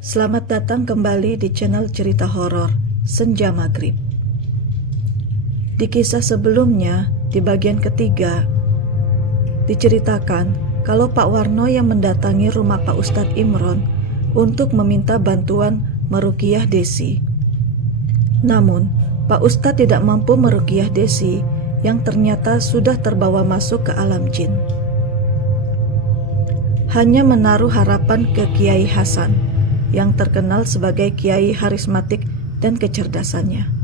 Selamat datang kembali di channel cerita horor Senja Maghrib. Di kisah sebelumnya, di bagian ketiga, diceritakan kalau Pak Warno yang mendatangi rumah Pak Ustadz Imron untuk meminta bantuan meruqyah Desi. Namun, Pak Ustadz tidak mampu meruqyah Desi yang ternyata sudah terbawa masuk ke alam jin. Hanya menaruh harapan ke Kiai Hasan yang terkenal sebagai kiai harismatik dan kecerdasannya.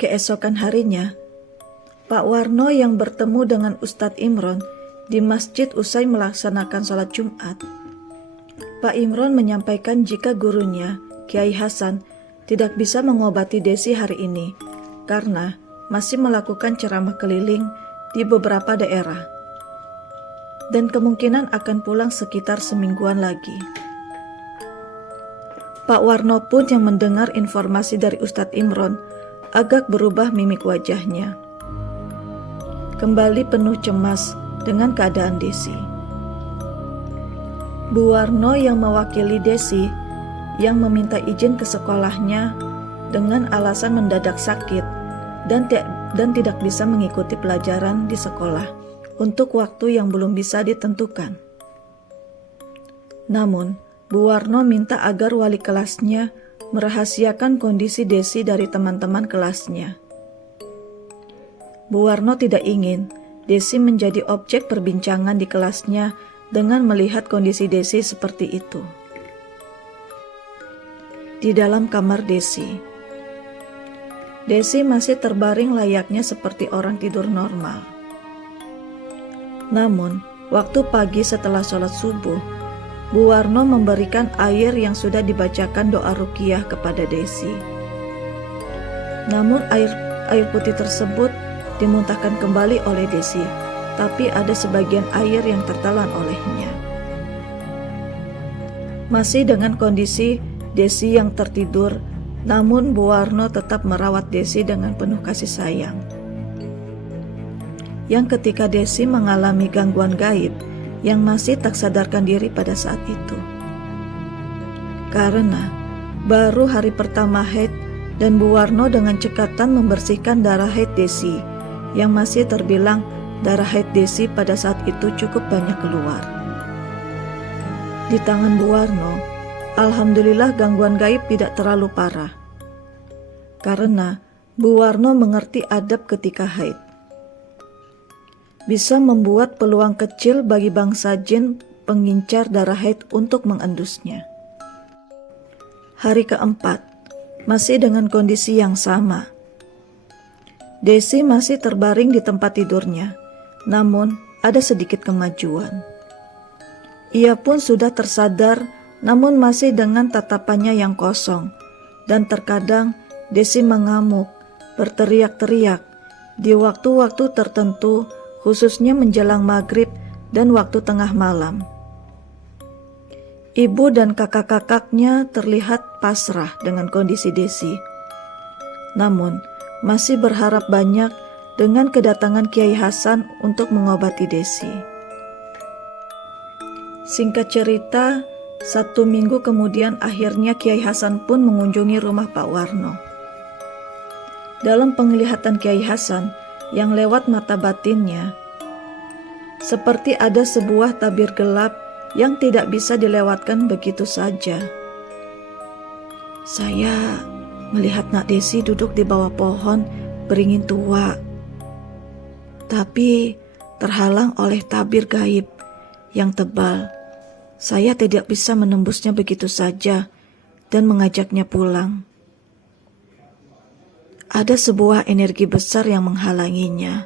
Keesokan harinya, Pak Warno yang bertemu dengan Ustadz Imron di masjid usai melaksanakan sholat Jumat. Pak Imron menyampaikan jika gurunya, Kiai Hasan, tidak bisa mengobati Desi hari ini karena masih melakukan ceramah keliling di beberapa daerah dan kemungkinan akan pulang sekitar semingguan lagi. Pak Warno pun yang mendengar informasi dari Ustadz Imron agak berubah mimik wajahnya. Kembali penuh cemas dengan keadaan Desi. Bu Warno yang mewakili Desi yang meminta izin ke sekolahnya dengan alasan mendadak sakit dan tidak bisa mengikuti pelajaran di sekolah untuk waktu yang belum bisa ditentukan. Namun, Bu Warno minta agar wali kelasnya merahasiakan kondisi Desi dari teman-teman kelasnya. Bu Warno tidak ingin Desi menjadi objek perbincangan di kelasnya dengan melihat kondisi Desi seperti itu. Di dalam kamar Desi masih terbaring layaknya seperti orang tidur normal. Namun, waktu pagi setelah sholat subuh, Bu Warno memberikan air yang sudah dibacakan doa ruqyah kepada Desi. Namun air putih tersebut dimuntahkan kembali oleh Desi, tapi ada sebagian air yang tertelan olehnya. Masih dengan kondisi Desi yang tertidur, namun Bu Warno tetap merawat Desi dengan penuh kasih sayang. Yang ketika Desi mengalami gangguan gaib, yang masih tak sadarkan diri pada saat itu. Karena baru hari pertama haid dan Bu Warno dengan cekatan membersihkan darah haid Desi yang masih terbilang darah haid Desi pada saat itu cukup banyak keluar. Di tangan Bu Warno, alhamdulillah gangguan gaib tidak terlalu parah. Karena Bu Warno mengerti adab ketika haid. Bisa membuat peluang kecil bagi bangsa jin pengincar darah haid untuk mengendusnya. Hari keempat, masih dengan kondisi yang sama. Desi masih terbaring di tempat tidurnya, namun ada sedikit kemajuan. Ia pun sudah tersadar, namun masih dengan tatapannya yang kosong, dan terkadang Desi mengamuk, berteriak-teriak di waktu-waktu tertentu, khususnya menjelang maghrib dan waktu tengah malam. Ibu dan kakak-kakaknya terlihat pasrah dengan kondisi Desi. Namun, masih berharap banyak dengan kedatangan Kiai Hasan untuk mengobati Desi. Singkat cerita, 1 minggu kemudian akhirnya Kiai Hasan pun mengunjungi rumah Pak Warno. Dalam penglihatan Kiai Hasan, yang lewat mata batinnya, seperti ada sebuah tabir gelap yang tidak bisa dilewatkan begitu saja. Saya melihat Nak Desi duduk di bawah pohon beringin tua, tapi terhalang oleh tabir gaib yang tebal. Saya tidak bisa menembusnya begitu saja dan mengajaknya pulang. Ada sebuah energi besar yang menghalanginya.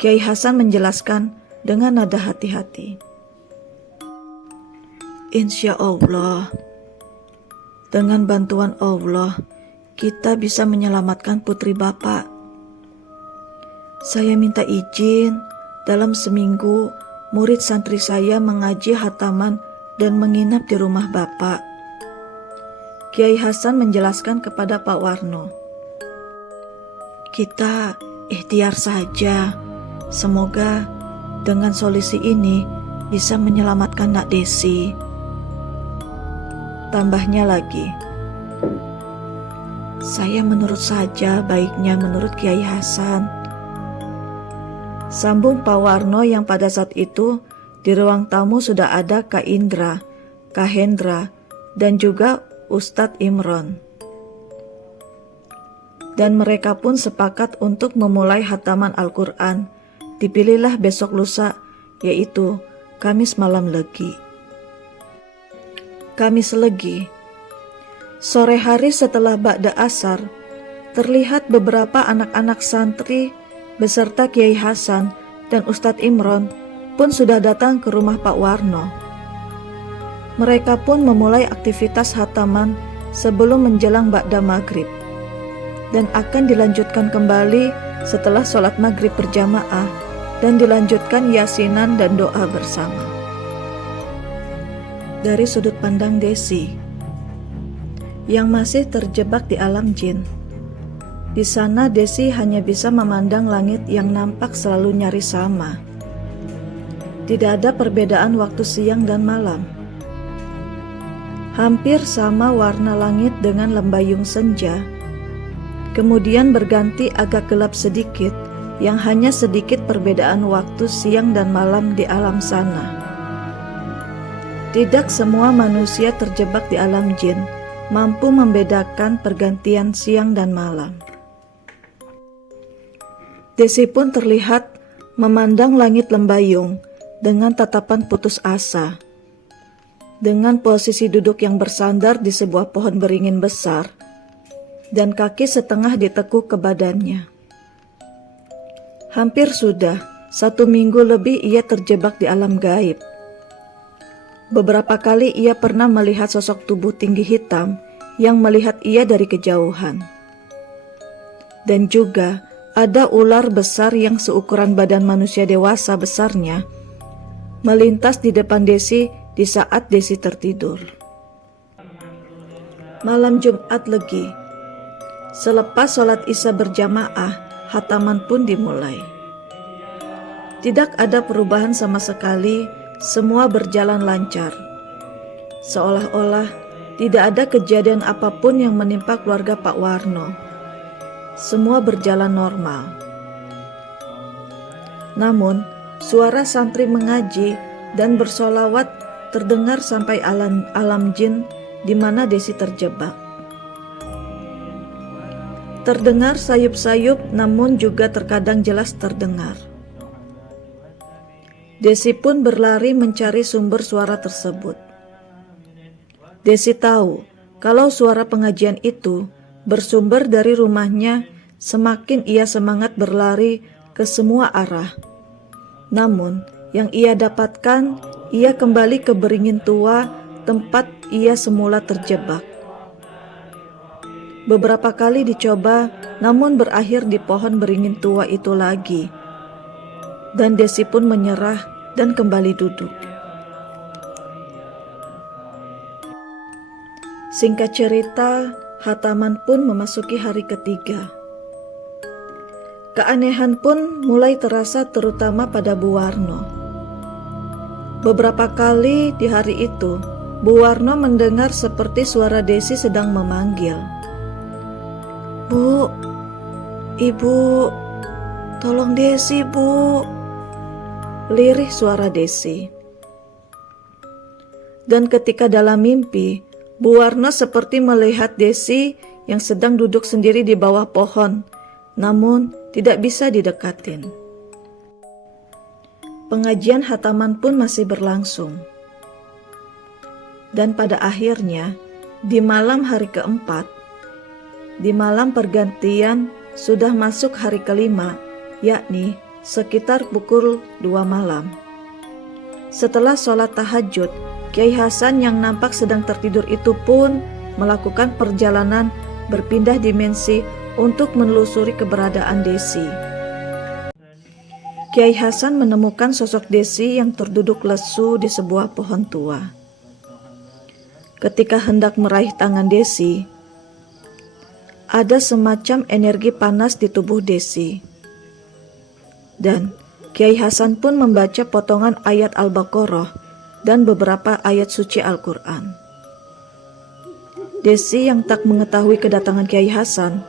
Kiai Hasan menjelaskan dengan nada hati-hati. Insya Allah, Dengan bantuan Allah, kita bisa menyelamatkan putri Bapak. Saya minta izin, dalam seminggu murid santri saya mengaji hataman dan menginap di rumah Bapak. Kiai Hasan menjelaskan kepada Pak Warno, kita ikhtiar saja. Semoga dengan solusi ini bisa menyelamatkan Nak Desi. Tambahnya lagi, saya menurut saja baiknya menurut Kiai Hasan. Sambung Pak Warno yang pada saat itu di ruang tamu sudah ada Kak Indra, Kak Hendra, dan juga Ustadz Imron. Dan mereka pun sepakat untuk memulai hataman Al-Quran. Dipilihlah besok lusa, yaitu Kamis malam Legi. Kamis Legi. Sore hari setelah Ba'da Asar, terlihat beberapa anak-anak santri beserta Kiai Hasan dan Ustadz Imron pun sudah datang ke rumah Pak Warno. Mereka pun memulai aktivitas hataman sebelum menjelang Ba'da Maghrib, dan akan dilanjutkan kembali setelah sholat maghrib berjamaah dan dilanjutkan yasinan dan doa bersama. Dari sudut pandang Desi yang masih terjebak di alam jin, di sana Desi hanya bisa memandang langit yang nampak selalu nyaris sama. Tidak ada perbedaan waktu siang dan malam. Hampir sama warna langit dengan lembayung senja. Kemudian berganti agak gelap sedikit, yang hanya sedikit perbedaan waktu siang dan malam di alam sana. Tidak semua manusia terjebak di alam jin mampu membedakan pergantian siang dan malam. Desi pun terlihat memandang langit lembayung dengan tatapan putus asa. Dengan posisi duduk yang bersandar di sebuah pohon beringin besar, dan kaki setengah ditekuk ke badannya. Hampir sudah 1 minggu lebih ia terjebak di alam gaib. Beberapa kali ia pernah melihat sosok tubuh tinggi hitam yang melihat ia dari kejauhan. Dan juga ada ular besar yang seukuran badan manusia dewasa besarnya melintas di depan Desi di saat Desi tertidur. Malam Jumat Legi. Selepas sholat Isya berjamaah, hataman pun dimulai. Tidak ada perubahan sama sekali, semua berjalan lancar. Seolah-olah tidak ada kejadian apapun yang menimpa keluarga Pak Warno. Semua berjalan normal. Namun, suara santri mengaji dan bersolawat terdengar sampai alam jin di mana Desi terjebak. Terdengar sayup-sayup, namun juga terkadang jelas terdengar. Desi pun berlari mencari sumber suara tersebut. Desi tahu kalau suara pengajian itu bersumber dari rumahnya. Semakin ia semangat berlari ke semua arah. Namun, yang ia dapatkan, ia kembali ke beringin tua tempat ia semula terjebak. Beberapa kali dicoba, namun berakhir di pohon beringin tua itu lagi. Dan Desi pun menyerah dan kembali duduk. Singkat cerita, hataman pun memasuki hari ketiga. Keanehan pun mulai terasa terutama pada Bu Warno. Beberapa kali di hari itu, Bu Warno mendengar seperti suara Desi sedang memanggil. Bu, Ibu, tolong Desi, Bu. Lirih suara Desi. Dan ketika dalam mimpi, Bu Warno seperti melihat Desi yang sedang duduk sendiri di bawah pohon, namun tidak bisa didekatin. Pengajian hataman pun masih berlangsung. Dan pada akhirnya, di malam hari keempat, di malam pergantian sudah masuk hari kelima, yakni sekitar pukul 2 malam. Setelah sholat tahajud, Kiai Hasan yang nampak sedang tertidur itu pun melakukan perjalanan berpindah dimensi untuk menelusuri keberadaan Desi. Kiai Hasan menemukan sosok Desi yang terduduk lesu di sebuah pohon tua. Ketika hendak meraih tangan Desi, ada semacam energi panas di tubuh Desi. Dan Kiai Hasan pun membaca potongan ayat Al-Baqarah dan beberapa ayat suci Al-Quran. Desi yang tak mengetahui kedatangan Kiai Hasan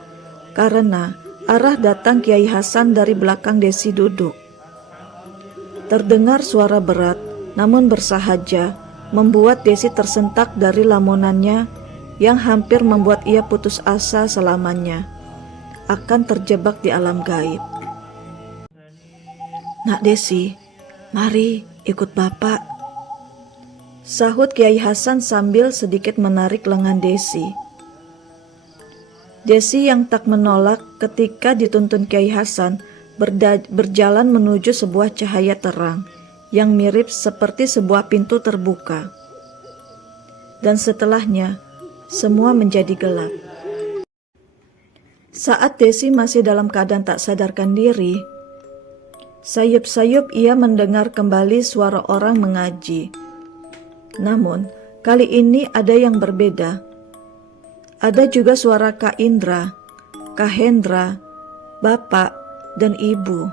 karena arah datang Kiai Hasan dari belakang Desi duduk. Terdengar suara berat namun bersahaja membuat Desi tersentak dari lamunannya yang hampir membuat ia putus asa selamanya akan terjebak di alam gaib. "Nak Desi, mari ikut Bapak," sahut Kiai Hasan sambil sedikit menarik lengan Desi. Desi yang tak menolak ketika dituntun Kiai Hasan berjalan menuju sebuah cahaya terang yang mirip seperti sebuah pintu terbuka. Dan setelahnya, semua menjadi gelap. Saat Desi masih dalam keadaan tak sadarkan diri, sayup-sayup ia mendengar kembali suara orang mengaji. Namun, kali ini ada yang berbeda. Ada juga suara Kak Indra, Kak Hendra, Bapak, dan Ibu.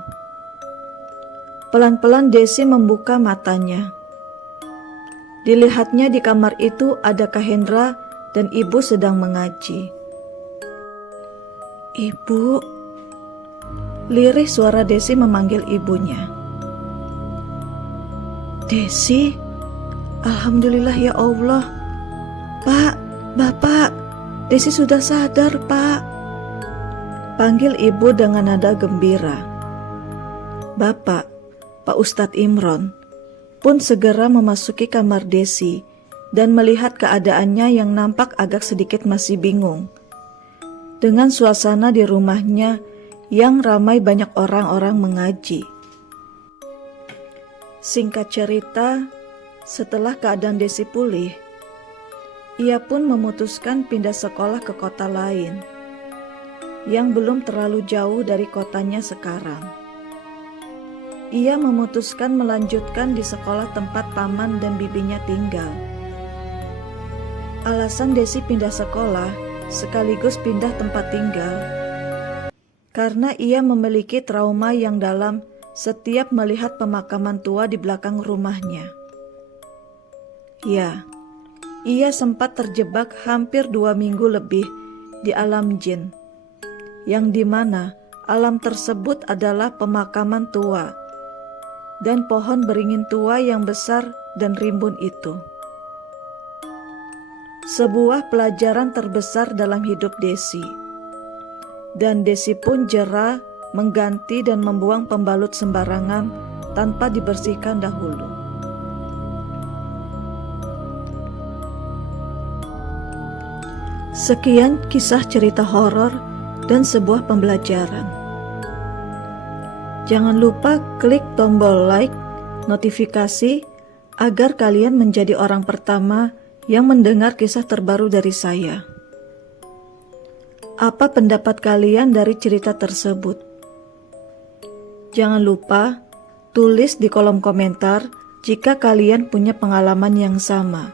Pelan-pelan Desi membuka matanya. Dilihatnya di kamar itu ada Kak Hendra dan Ibu sedang mengaji. "Ibu," lirih suara Desi memanggil ibunya. "Desi, alhamdulillah ya Allah. Pak, Bapak, Desi sudah sadar, Pak," panggil ibu dengan nada gembira. Bapak, Pak Ustadz Imron, pun segera memasuki kamar Desi dan melihat keadaannya yang nampak agak sedikit masih bingung. Dengan suasana di rumahnya yang ramai banyak orang-orang mengaji. Singkat cerita, setelah keadaan Desi pulih, ia pun memutuskan pindah sekolah ke kota lain yang belum terlalu jauh dari kotanya sekarang. Ia memutuskan melanjutkan di sekolah tempat paman dan bibinya tinggal. Alasan Desi pindah sekolah sekaligus pindah tempat tinggal karena ia memiliki trauma yang dalam setiap melihat pemakaman tua di belakang rumahnya. Ya, ia sempat terjebak hampir 2 minggu lebih di alam jin, yang dimana alam tersebut adalah pemakaman tua dan pohon beringin tua yang besar dan rimbun itu. Sebuah pelajaran terbesar dalam hidup Desi. Dan Desi pun jera mengganti dan membuang pembalut sembarangan tanpa dibersihkan dahulu. Sekian kisah cerita horor dan sebuah pembelajaran. Jangan lupa klik tombol like, notifikasi, agar kalian menjadi orang pertama yang mendengar kisah terbaru dari saya. Apa pendapat kalian dari cerita tersebut? Jangan lupa tulis di kolom komentar jika kalian punya pengalaman yang sama.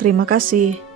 Terima kasih.